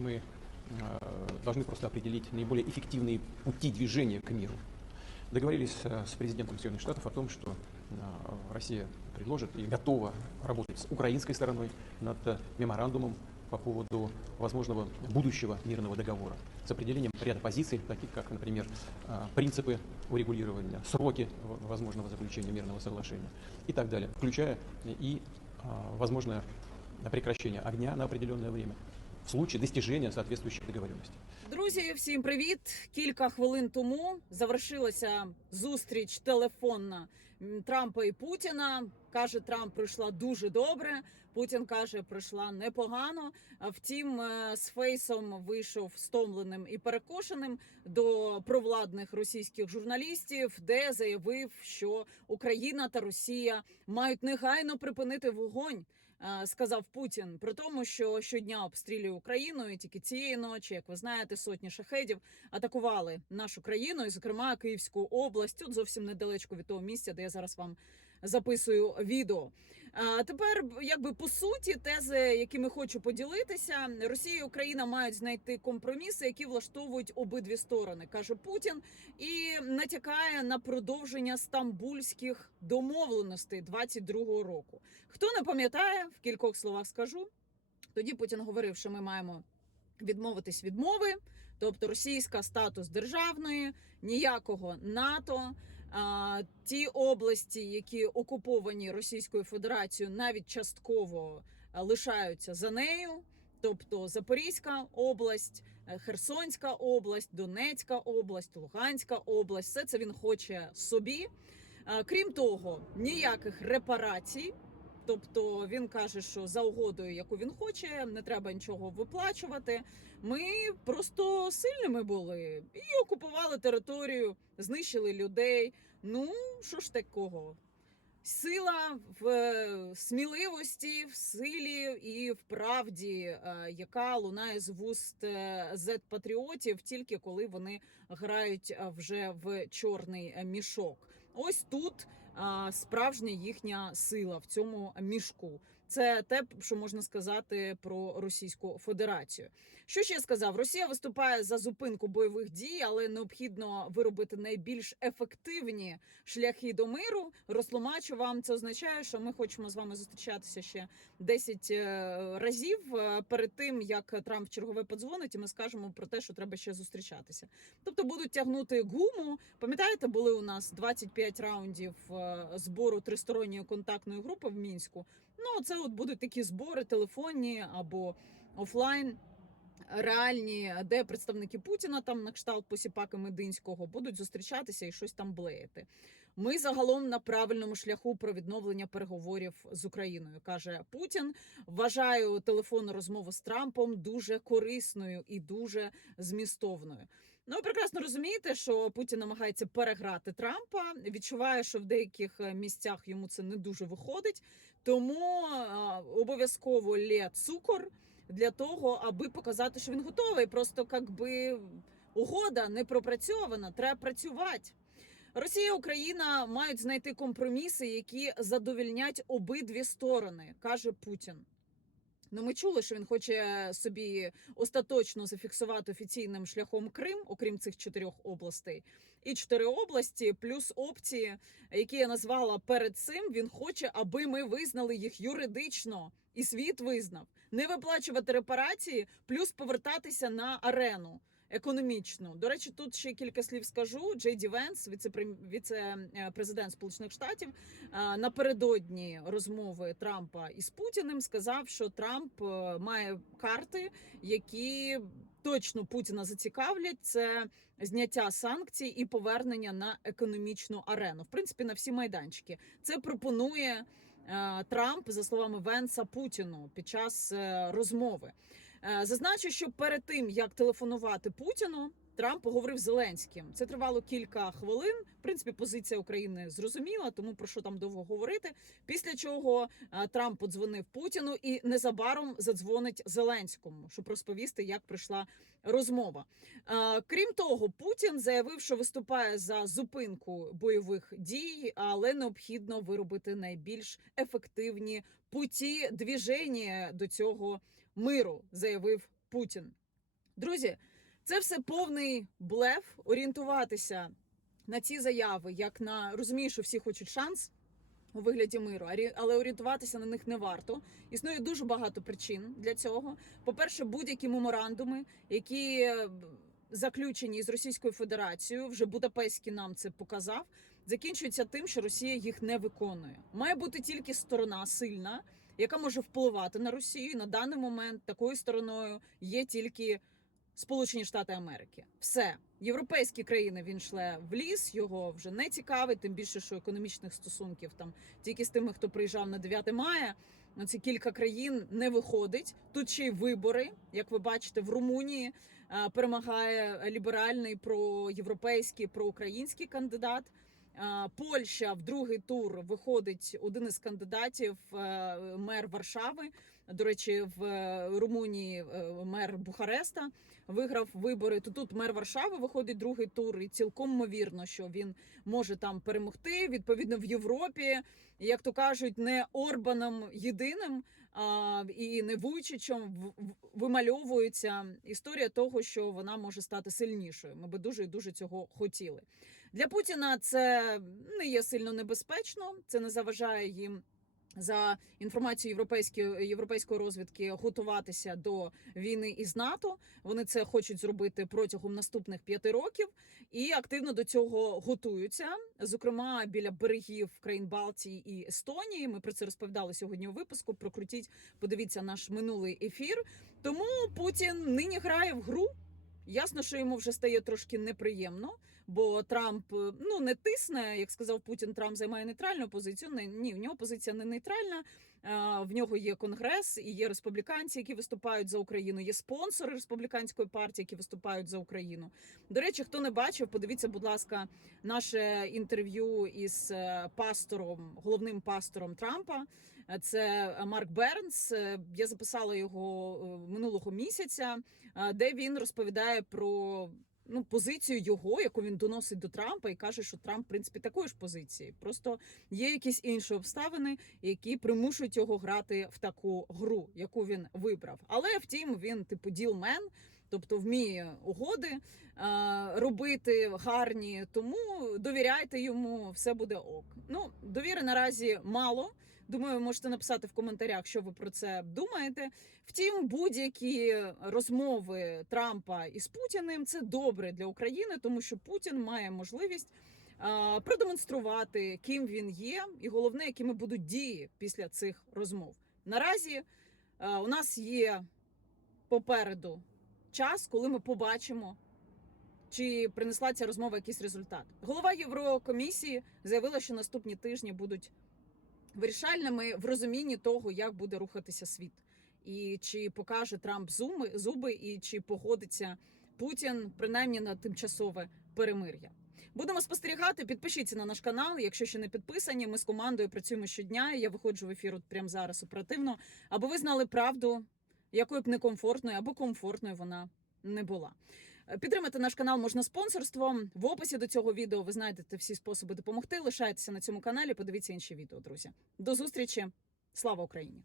мы э, должны просто определить наиболее эффективные пути движения к миру. Договорились э, с президентом Соединенных Штатов о том, что э, Россия предложит и готова работать с украинской стороной над меморандумом по поводу возможного будущего мирного договора с определением ряда позиций, таких как, например, принципы урегулирования, сроки возможного заключения мирного соглашения и так далее, включая и возможное прекращение огня на определенное время в случае достижения соответствующих договоренностей. Друзі, всім привіт! Кілька хвилин тому завершилася зустріч телефонна Трампа і Путіна. Каже, Трамп пройшла дуже добре. Путін каже, пройшла непогано. Втім, е, з фейсом вийшов стомленим і перекошеним до провладних російських журналістів, де заявив, що Україна та Росія мають негайно припинити вогонь. Е, Сказав Путін при тому, що щодня обстрілює Україну, і тільки цієї ночі, як ви знаєте, сотні шахедів атакували нашу країну, і зокрема Київську область, тут зовсім недалечко від того місця, де я зараз вам записую відео. А тепер, якби по суті, тези, якими хочу поділитися, Росія і Україна мають знайти компроміси, які влаштовують обидві сторони, каже Путін, і натякає на продовження стамбульських домовленостей 22-го року. Хто не пам'ятає, в кількох словах скажу. Тоді Путін говорив, що ми маємо відмовитись від мови, тобто російська статус державної, ніякого НАТО. А, ті області, які окуповані Російською Федерацією, навіть частково лишаються за нею. Тобто Запорізька область, е, Херсонська область, Донецька область, Луганська область, все це він хоче собі. Крім того, ніяких репарацій. Тобто він каже, що за угодою, яку він хоче, не треба нічого виплачувати. Ми просто сильними були і окупували територію, знищили людей. Ну що ж такого? Сила в е, сміливості, в силі і в правді, е, яка лунає з вуст е, зет-патріотів, тільки коли вони грають вже в чорний мішок. Ось тут справжня їхня сила в цьому мішку. Це те, що можна сказати про Російську Федерацію. Що ще сказав? Росія виступає за зупинку бойових дій, але необхідно виробити найбільш ефективні шляхи до миру. Розтлумачу вам це означає, що ми хочемо з вами зустрічатися ще 10 е, разів е, перед тим, як Трамп чергове подзвонить, і ми скажемо про те, що треба ще зустрічатися. Тобто будуть тягнути гуму. Пам'ятаєте, були у нас 25 раундів е, збору тристоронньої контактної групи в мінську. Ну, це от будуть такі збори телефонні або офлайн. Реальні, де представники Путіна, там на кшталт Посіпака Мединського, будуть зустрічатися і щось там блеяти. Ми загалом на правильному шляху про відновлення переговорів з Україною, каже Путін. Вважаю телефонну розмову з Трампом дуже корисною і дуже змістовною. Ну, ви прекрасно розумієте, що Путін намагається переграти Трампа. Відчуває, що в деяких е, місцях йому це не дуже виходить. Тому е, обов'язково лє цукор для того, аби показати, що він готовий. Просто якби угода не пропрацьована, треба працювати. Росія і Україна мають знайти компроміси, які задовільнять обидві сторони, каже Путін. Ну, ми чули, що він хоче собі остаточно зафіксувати офіційним шляхом Крим, окрім цих чотирьох областей, і чотири області, плюс опції, які я назвала перед цим. Він хоче, аби ми визнали їх юридично, і світ визнав не виплачувати репарації, плюс повертатися на арену. Економічну до речі, тут ще кілька слів скажу. Джей Ді Венс, віце-президент Сполучених Штатів, е, напередодні розмови Трампа із Путіним сказав, що Трамп е, має карти, які точно Путіна зацікавлять. Це зняття санкцій і повернення на економічну арену. В принципі, на всі майданчики. Це пропонує. е, Трамп, за словами Венса Путіну, під час е, розмови Е, зазначу, що перед тим як телефонувати Путіну, Трамп поговорив з Зеленським. Це тривало кілька хвилин. В принципі, позиція України зрозуміла, тому про що там довго говорити. Після чого е, Трамп подзвонив Путіну і незабаром задзвонить Зеленському, щоб розповісти, як пройшла розмова. Е, Крім того, Путін заявив, що виступає за зупинку бойових дій, але необхідно виробити найбільш ефективні путі двіження до цього миру, заявив Путін. Друзі, це все повний блеф. Орієнтуватися на ці заяви, як на розумію, що всі хочуть шанс у вигляді миру, але орієнтуватися на них не варто. Існує дуже багато причин для цього. По-перше, будь-які меморандуми, які е, заключені з Російською Федерацією, вже Будапештський нам це показав. Закінчуються тим, що Росія їх не виконує. Має бути тільки сторона сильна, яка може впливати на Росію. На даний момент такою стороною є тільки Сполучені Штати Америки. Все європейські країни він шле в ліс, його вже не цікавить, тим більше, що економічних стосунків там тільки з тими, хто приїжджав на 9 мая. на Ці кілька країн не виходить. Тут ще й вибори. Як ви бачите, в Румунії е, перемагає ліберальний проєвропейський, проукраїнський кандидат. Польща в другий тур виходить один із кандидатів, е, мер Варшави. До речі, в е, Румунії е, мер Бухареста виграв вибори. То тут мер Варшави виходить другий тур, і цілком ймовірно, що він може там перемогти. Відповідно, в Європі, як то кажуть, не Орбаном єдиним а, і не Вуйчичем вимальовується історія того, що вона може стати сильнішою. Ми би дуже і дуже цього хотіли. Для Путіна це не є сильно небезпечно, це не заважає їм. За інформацією європейської європейської розвідки готуватися до війни із НАТО. Вони це хочуть зробити протягом наступних п'яти років і активно до цього готуються. Зокрема, біля берегів країн Балтії і Естонії. Ми про це розповідали сьогодні у випуску. Прокрутіть, подивіться наш минулий ефір. Тому Путін нині грає в гру. Ясно, що йому вже стає трошки неприємно, бо Трамп е, ну не тисне, як сказав Путін, Трамп займає нейтральну позицію. Ні, в нього позиція не нейтральна. В нього є конгрес, і є республіканці, які виступають за Україну. Є спонсори республіканської партії, які виступають за Україну. До речі, хто не бачив, подивіться, будь ласка, наше інтерв'ю із е, пастором, головним пастором Трампа. Е, Це Марк Бернс. Е, Я записала його минулого місяця, де він розповідає про. Ну, позицію його, яку він доносить до Трампа, і каже, що Трамп, в принципі, такої ж позиції. Просто є якісь інші обставини, які примушують його грати в таку гру, яку він вибрав. Але втім, він типу ділмен, тобто вміє угоди е, робити гарні. Тому довіряйте йому, все буде ок. Ну, довіри наразі мало. Думаю, ви можете написати в коментарях, що ви про це думаєте. Втім, будь-які розмови Трампа із Путіним це добре для України, тому що Путін має можливість продемонструвати, ким він є, і головне, якими будуть дії після цих розмов. Наразі у нас є попереду час, коли ми побачимо. Чи принесла ця розмова якийсь результат? Голова Єврокомісії заявила, що наступні тижні будуть вирішальними в розумінні того, як буде рухатися світ, і чи покаже Трамп зуми, зуби, і чи погодиться Путін принаймні на тимчасове перемир'я. Будемо спостерігати. Підпишіться на наш канал, якщо ще не підписані. Ми з командою працюємо щодня. Я виходжу в ефір от прямо зараз оперативно, аби ви знали правду, якою б некомфортною або комфортною вона не була. Підтримати наш канал можна спонсорством. В описі до цього відео ви знайдете всі способи допомогти. Лишайтеся на цьому каналі. Подивіться інші відео, друзі. До зустрічі. Слава Україні!